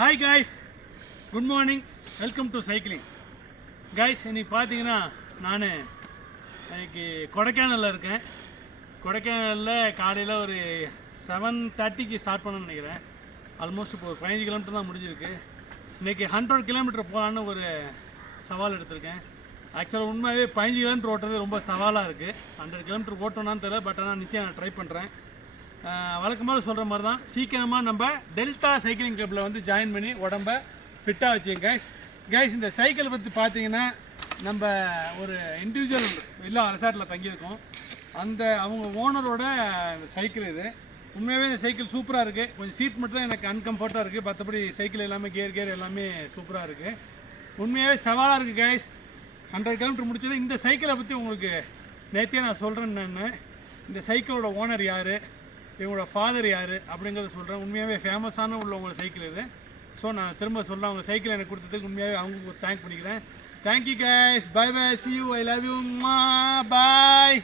Hi guys, good morning, welcome to cycling. Guys, இன்னைக்கு பார்த்தீங்கன்னா நான் இன்னைக்கு கொடைக்கானலில் இருக்கேன். கொடைக்கானலில் காலையில் ஒரு 7:30க்கு ஸ்டார்ட் பண்ணணும்னு நினைக்கிறேன். ஆல்மோஸ்ட் இப்போ 15 கிலோமீட்டர் தான் முடிஞ்சிருக்கு. இன்றைக்கி 100 கிலோமீட்டர் போகலான்னு ஒரு சவால் எடுத்திருக்கேன். ஆக்சுவலாக உண்மையாகவே 15 கிலோமீட்டர் ஓட்டுறது ரொம்ப சவாலாக இருக்குது. 100 கிலோமீட்டர் ஓட்டணும்னு தெரியல, பட் ஆனால் நிச்சயம் நான் ட்ரை பண்ணுறேன். வழக்கமாக சொல்கிற மாதிரி தான் சீக்கிரமாக நம்ம டெல்டா சைக்கிளிங் கிளப்பில் வந்து ஜாயின் பண்ணி உடம்ப ஃபிட்டாக வச்சுங்க கைஸ். இந்த சைக்கிள் பற்றி பார்த்தீங்கன்னா, நம்ம ஒரு இண்டிவிஜுவல் வில்லா ரெசார்ட்டில் தங்கியிருக்கோம். அவங்க ஓனரோட சைக்கிள் இது. உண்மையாகவே இந்த சைக்கிள் சூப்பராக இருக்குது. கொஞ்சம் சீட் மட்டும் தான் எனக்கு அன்கம்ஃபர்ட்டாக இருக்குது. மற்றபடி சைக்கிள் எல்லாமே கேர் எல்லாமே சூப்பராக இருக்குது. உண்மையாகவே சவாலாக இருக்குது கைஸ். 100 கிலோமீட்டர் முடிச்சது. இந்த சைக்கிளை பற்றி உங்களுக்கு நேற்றே நான் சொல்கிறேன். நான் இந்த சைக்கிளோட ஓனர் யார், இவங்களோட ஃபாதர் யார் அப்படிங்கிறத சொல்கிறேன். உண்மையாகவே ஃபேமஸான உள்ளவங்களோட சைக்கிள் இது. ஸோ நான் திரும்ப சொல்கிறேன், அவங்க சைக்கிள் எனக்கு கொடுத்ததுக்கு உண்மையாகவே அவங்களுக்கு தேங்க் பண்ணிக்கிறேன். Thank you guys, bye bye, see you, I love you, bye.